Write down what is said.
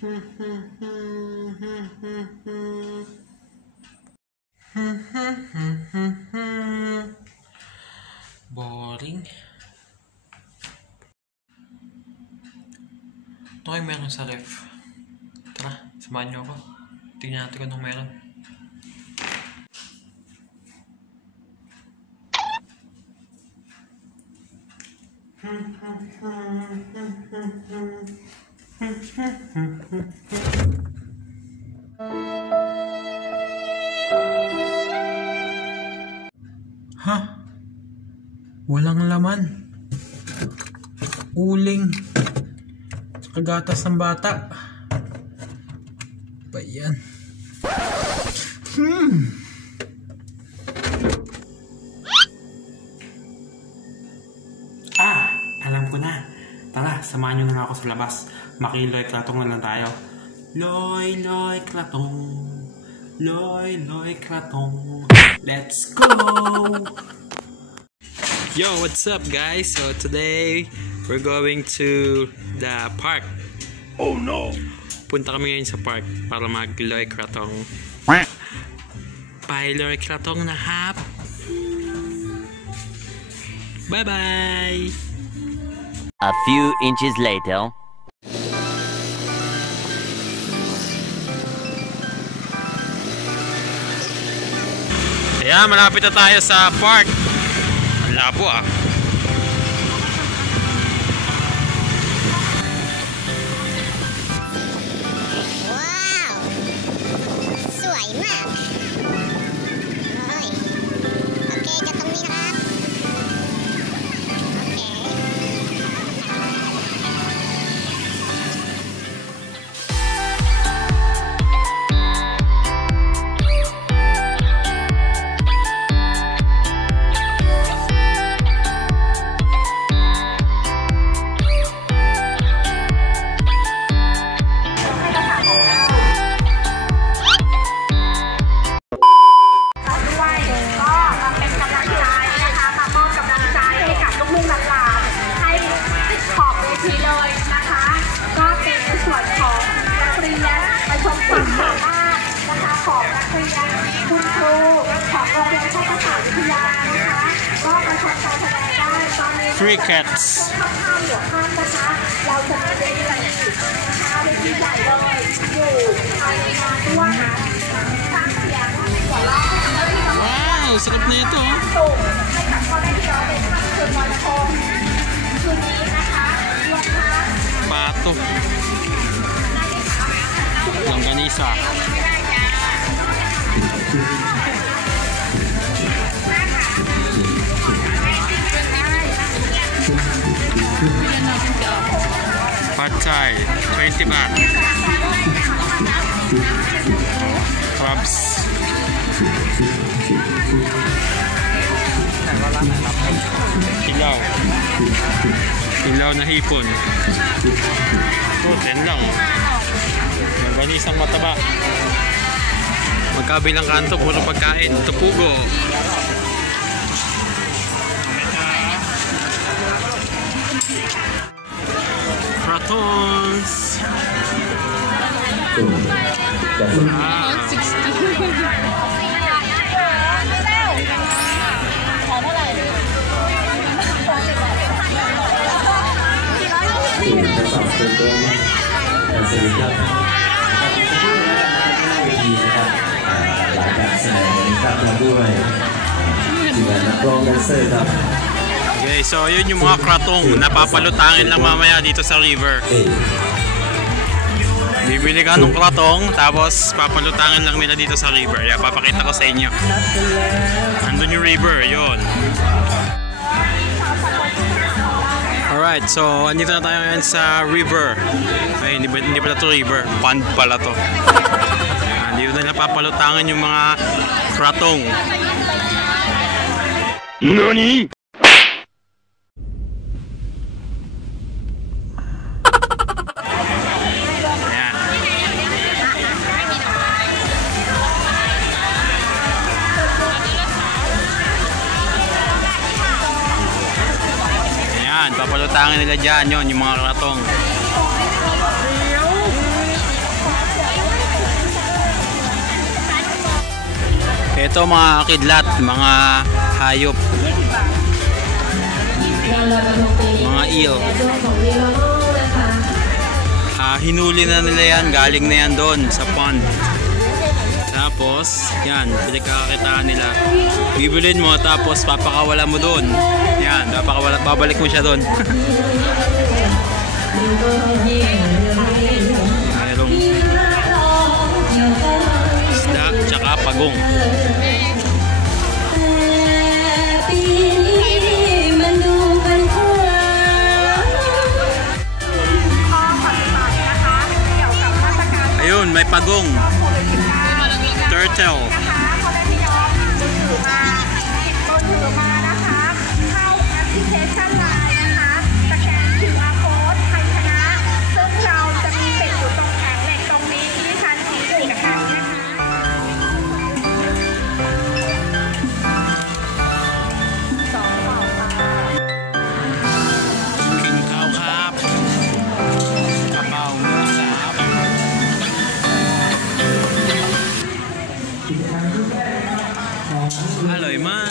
Boring. Ito kayo meron sa ref. Tara, samahan nyo ako. Tingnan natin kung anong meron. Ha? Walang laman. Uling. Kagatas ng bata. Ba yan? Alam ko na. Tara, samahan nyo na ako sa labas. Makiloy kratong na lang tayo. Loy, loy, kratong. Loy, loy, kratong. Let's go! Yo, what's up guys? So today, we're going to the park. Oh no! Punta kami ngayon sa park para mag-loy kratong. Loy kratong na hap. Bye-bye! A few inches later. Ayan, malapit na tayo sa park. Ang labo ah. Wow! Suway mak! Hoy! Okay, gatong minakap. Okay. Crickets. Wow, sarap na ito. Pato. Langganisa. Pad Thai, 20 baht. Crabs. Hilaw. Hilaw na hipon. Ito, 10 lang. Maganisang mataba. Magkabilang kanto, puro pagkain. Tupugo. Kratons. Okay, so yun yung mga kratong napapalutangin lang mamaya dito sa river. Bibili ka ng kratong, tapos papalutangin lang nila dito sa river. Yeah, papakita ko sa inyo. Andun yung river, yun. Alright, so andito na tayo ngayon sa river. Ay, hindi pala to river, pond pala to. Andito na napapalutangin yung mga kratong. NANI?! Papalutangin nila dyan yun, yung mga kratong. Ito mga kidlat, mga hayop, mga eel. Hinuli na nila yan, galing na yan doon sa pond. Tapos, yan, pinagkakakitaan nila. Bibilin mo, tapos papakawala mo doon. Yan, babalik mo siya doon. Mayroong isda, tsaka pagong. Ayun, may pagong. Turtle. Aloy man.